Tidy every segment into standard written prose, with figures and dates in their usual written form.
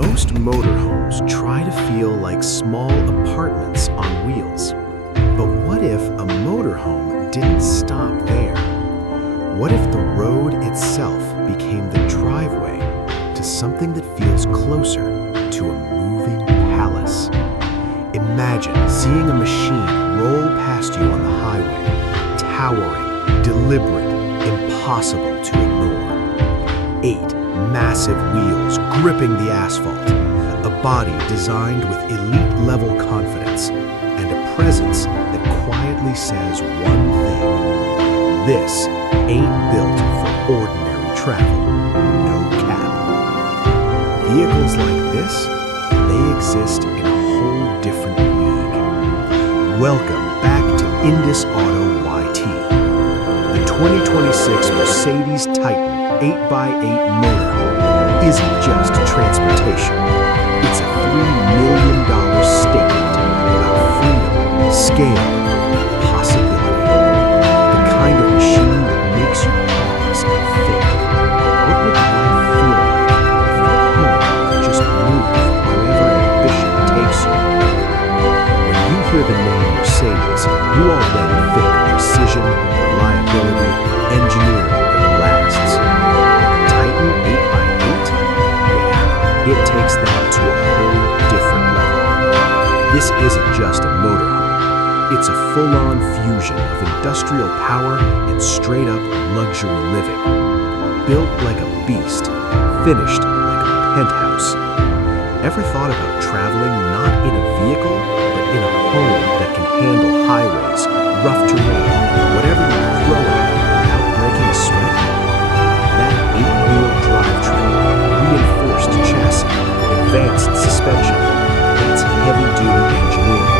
Most motorhomes try to feel like small apartments on wheels. But what if a motorhome didn't stop there? What if the road itself became the driveway to something that feels closer to a moving palace? Imagine seeing a machine roll past you on the highway, towering, deliberate, impossible to ignore. 8 massive wheels gripping the asphalt, a body designed with elite-level confidence, and a presence that quietly says one thing: this ain't built for ordinary travel, no cap. Vehicles like this, they exist in a whole different league. Welcome back to Indus Auto YT. The 2026 Mercedes Titan 8x8 motorhome isn't just transportation. It's a $3 million statement about freedom, scale, and possibility. The kind of machine that makes you pause and think, what would life feel like if your home could just move wherever ambition takes you? When you hear the name Mercedes, you already think precision, reliability, engineering that lasts. Titan 8x8? Yeah, it takes that to a whole different level. This isn't just a motorhome. It's a full-on fusion of industrial power and straight-up luxury living. Built like a beast, finished like a penthouse. Ever thought about traveling not in a vehicle, but in a home that can handle highways, rough terrain, whatever you throw at it without breaking a sweat? That 8-wheel drivetrain, reinforced chassis, advanced suspension, that's heavy-duty engineering.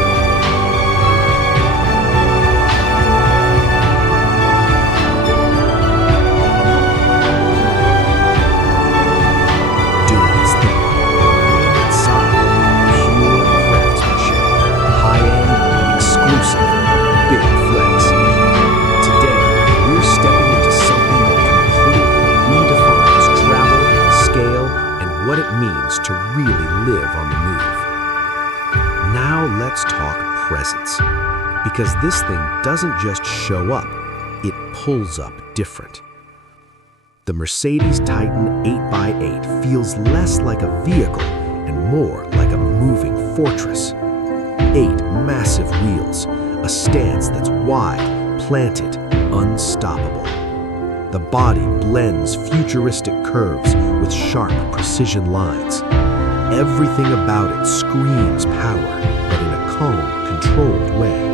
Doing its thing. And inside, pure craftsmanship, high-end, exclusive, big flex. Today, we're stepping into something that completely redefines travel, scale, and what it means to really live on the move. Now let's talk presence. Because this thing doesn't just show up, it pulls up different. The Mercedes Titan 8x8 feels less like a vehicle and more like a moving fortress. 8 massive wheels, a stance that's wide, planted, unstoppable. The body blends futuristic curves with sharp precision lines. Everything about it screams power, but in a calm, controlled way.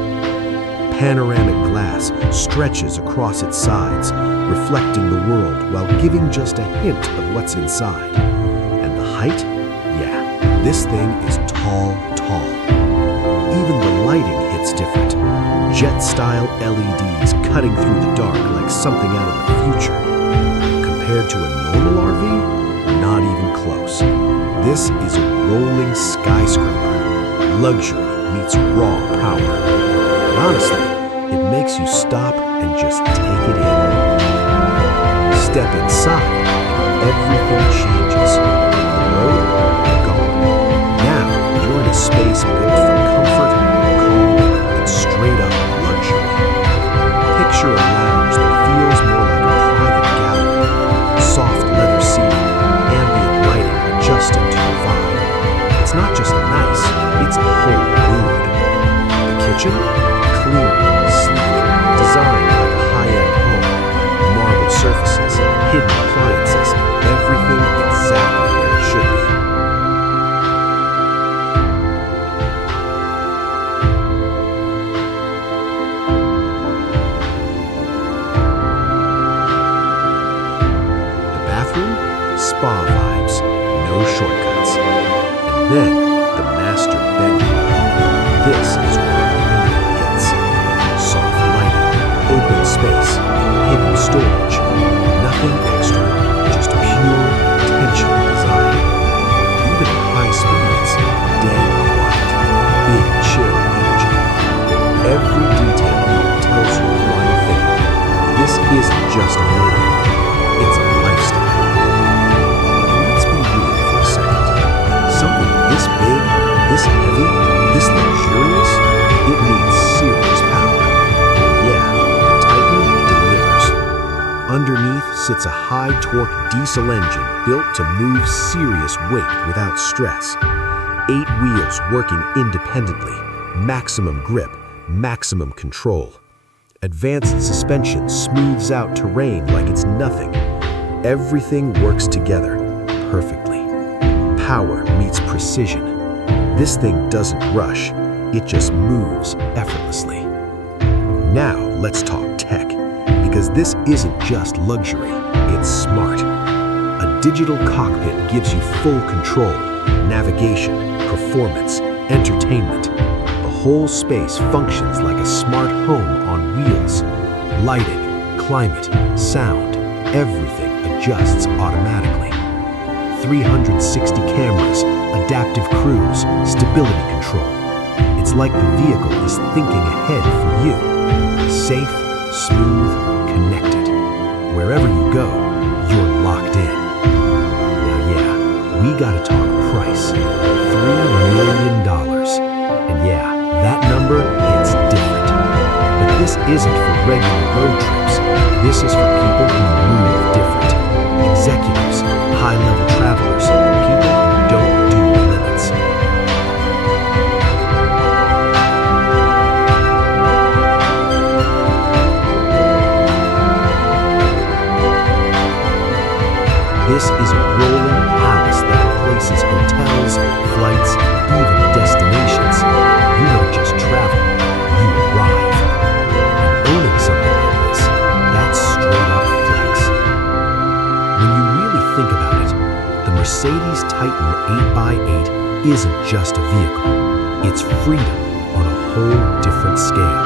Panoramic glass stretches across its sides, reflecting the world while giving just a hint of what's inside. And the height? Yeah, this thing is tall. Even the lighting hits different. Jet-style LEDs cutting through the dark like something out of the future. Compared to a normal RV, not even close. This is a rolling skyscraper. Luxury meets raw power. And honestly, it makes you stop and just take it in. Step inside, and everything changes. The road, gone. Now you're in a space built for comfort, calm, and straight-up luxury. Picture a lounge that feels more like a private gallery. Soft leather seating, ambient lighting adjusting to your vibe. It's not just nice, it's a whole mood. The kitchen? Clean, sleek, designed like a high-end home. Marble surfaces, hidden appliances, everything exactly where it should be. The bathroom? Spa vibes, no shortcuts. And then, the master bedroom. This is where it really hits. Soft lighting, open space, hidden storage. Nothing extra, just pure, intentional design. Even at high speeds, dead quiet, big chill energy. Every detail here tells you one thing. This isn't just a motor, it's a lifestyle. And let's be real for a second. it's a high-torque diesel engine built to move serious weight without stress. 8 wheels working independently, maximum grip, maximum control. Advanced suspension smooths out terrain like it's nothing. Everything works together perfectly. Power meets precision. This thing doesn't rush, it just moves effortlessly. Now let's talk tech, because this isn't just luxury, it's smart. A digital cockpit gives you full control, navigation, performance, entertainment. The whole space functions like a smart home on wheels. Lighting, climate, sound, everything adjusts automatically. 360 cameras, adaptive cruise, stability control. It's like the vehicle is thinking ahead for you. Safe, smooth, connected. Wherever you go, you're locked in. Now yeah, we gotta talk price. $3 million. And yeah, that number, it's different. But this isn't for regular road trips. This is for people who move different. Executives, high-level travelers, people who don't do limits. This is a rolling palace that replaces hotels, flights, even destinations. You don't just travel, you arrive. And owning something like this, that's straight up flex. When you really think about it, the Mercedes Titan 8x8 isn't just a vehicle. It's freedom on a whole different scale.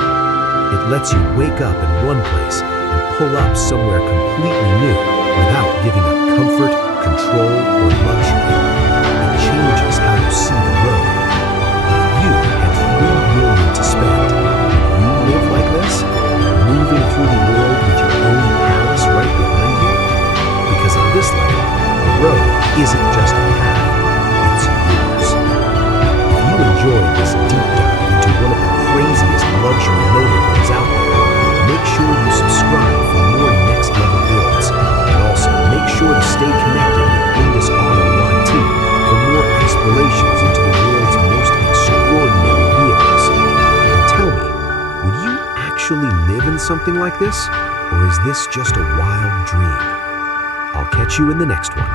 It lets you wake up in one place and pull up somewhere completely new without giving up comfort, control, or luxury. It changes how you see the road. If you had $3 million to spend, would you live like this? Moving through the world with your own palace right behind you? Because at this level, the road isn't just a path, it's yours. If you enjoyed this deep dive into one of the craziest luxury motorhomes out there, make sure you subscribe for more next level builds. And also make sure to stay connected with Indus Auto YT for more explorations into the world's most extraordinary vehicles. And tell me, would you actually live in something like this? Or is this just a wild dream? I'll catch you in the next one.